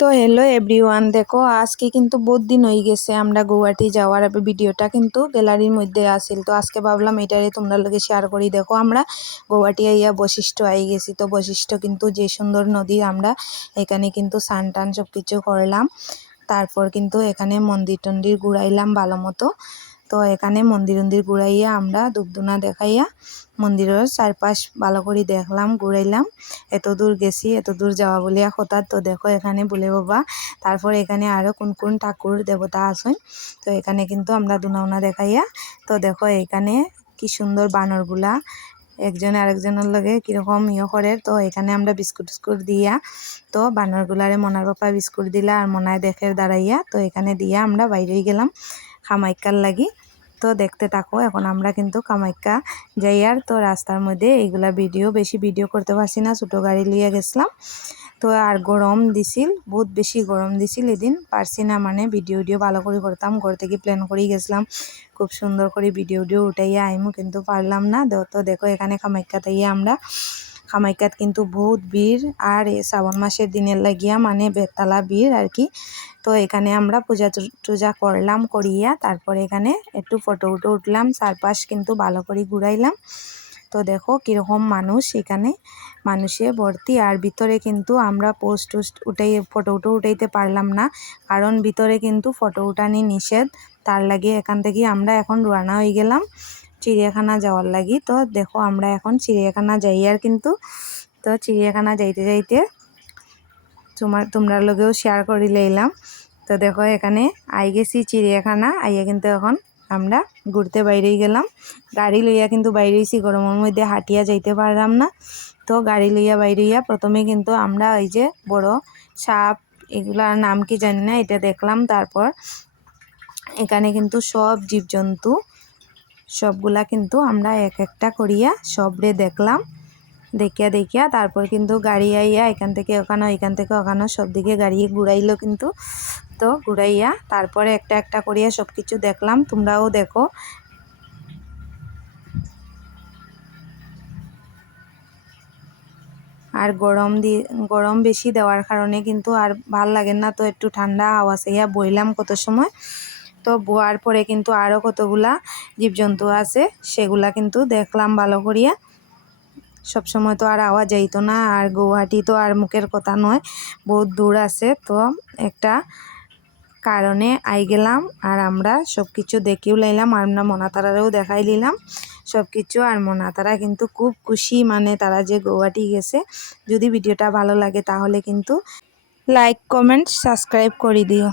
তো hello everyone, দেখো আজকে কিন্তু বহুত দিন হয়ে গেছে আমরা গুয়াহাটি যাওয়ার ভিডিওটা কিন্তু গ্যালারির মধ্যে আসিল। তো আজকে ভাবলাম এটারে তোমরা লগে শেয়ার করি। দেখো আমরা গুয়াহাটি আইয়া বশিষ্ঠ আই গেছি। তো বশিষ্ঠ কিন্তু যে সুন্দর নদী, আমরা এখানে কিন্তু স্নান টান সব কিছু করলাম। তারপর কিন্তু এখানে মন্দির টন্দির ঘুরাইলাম ভালো মতো। তো এখানে মন্দির ঘুরাইয়া আমরা ধূপধুনা দেখাইয়া মন্দিরের চারপাশ ভালো করে দেখলাম, ঘুরাইলাম। এত দূর গেছি, এত দূর যাওয়া বলিয়া কথা। তো দেখো এখানে বলে বাবা, তারপর এখানে আরও কোন কোন ঠাকুর দেবতা আছেন। তো এখানে কিন্তু আমরা দুনাউনা দেখাইয়া, তো দেখো এখানে কি সুন্দর বানরগুলা একজনে আরেকজনের লগে কীরকম করে। তো এখানে আমরা বিস্কুট টিস্কুট দিয়া, তো বানরগুলারে মনার বাপা বিস্কুট দিলা আর মনায় দেখের দাঁড়াইয়া, তো এখানে দিয়া আমরা বাইরে গেলাম কামাখ্যার লাগি। তো দেখতে থাকো। এখন আমরা কিন্তু কামাখ্যা যাই। আর তো রাস্তার মধ্যে এইগুলা বেশি ভিডিও করতে পারছি না, ছোটো গাড়ি লিয়ে গেছিলাম। তো আর গরম দিছিল, বহুত বেশি গরম দিছিল এদিন, পারছি না মানে ভিডিও ভালো করে করতাম। ঘর থেকে প্ল্যান করেই গেছিলাম খুব সুন্দর করে ভিডিও উঠাইয়া আইমু, কিন্তু পারলাম না। তো দেখো এখানে কামাখ্যাতেই আমরা, কামাখ্যাত কিন্তু বহুত ভিড়। আর শ্রাবণ মাসের দিনের লাগিয়া মানে বেতালা ভিড় আর কি। তো এখানে আমরা পূজা টুজা করলাম, করিয়া তারপরে এখানে একটু ফটো উঠলাম, চারপাশ কিন্তু ভালো করে ঘুরাইলাম। তো দেখো কীরকম মানুষ, এখানে মানুষে ভর্তি। আর ভিতরে কিন্তু আমরা পোস্ট টোস্ট ফটো উঠাইতে পারলাম না, কারণ ভিতরে কিন্তু ফটো উঠানি নিষেধ। তার লাগে এখান থেকে আমরা এখন রওনা হয়ে গেলাম চিড়িয়াখানা যাওয়ার লাগি। তো দেখো আমরা এখন চিড়িয়াখানা যাই। আর কিন্তু তো চিড়িয়াখানা যাইতে যাইতে তোমরা লগেও শেয়ার করে লইলাম। তো দেখো এখানে আই গেছি চিড়িয়াখানা আইয়া, কিন্তু এখন আমরা ঘুরতে বাইরেই গেলাম। গাড়ি লইয়া কিন্তু বাইরেছি, গরমের মধ্যে হাঁটিয়া যাইতে পারলাম না। তো গাড়ি লইয়া বাইরেইয়া প্রথমে কিন্তু আমরা ওই যে বড় সাপ, এগুলার নাম কি জানি না, এটা দেখলাম। তারপর এখানে কিন্তু সব জীবজন্তু সবগুলা কিন্তু আমরা এক একটা করিয়া সবরে দেখলাম। দেখিয়া তারপর কিন্তু গাড়ি আইয়া এখান থেকে ওখানো সব দিকে গাড়ি ঘুরাইলো কিন্তু। তো ঘুরাইয়া তারপরে একটা একটা করিয়া সব কিছু দেখলাম, তোমরাও দেখো। আর গরম বেশি দেওয়ার কারণে কিন্তু আর ভাল লাগে না। তো একটু ঠান্ডা হাওয়া চাইয়া বইলাম কত সময়। তো বোয়ার পরে কিন্তু আরও কতগুলা জীবজন্তু আছে, সেগুলা কিন্তু দেখলাম ভালো করিয়া। সবসময় তো আর আওয়া যাইতো না, আর গুয়াহাটি তো আর মুখের কথা নয়, বহুত দূর আছে। তো একটা কারণে আই গেলাম, আর আমরা সব কিছু দেখিও লাইলাম। আর আমরা মনাতারারেও দেখাই নিলাম সব কিছু। আর মনাতারা কিন্তু খুব খুশি, মানে তারা যে গুয়াহাটি গেছে। যদি ভিডিওটা ভালো লাগে তাহলে কিন্তু লাইক কমেন্ট সাবস্ক্রাইব করে দিও।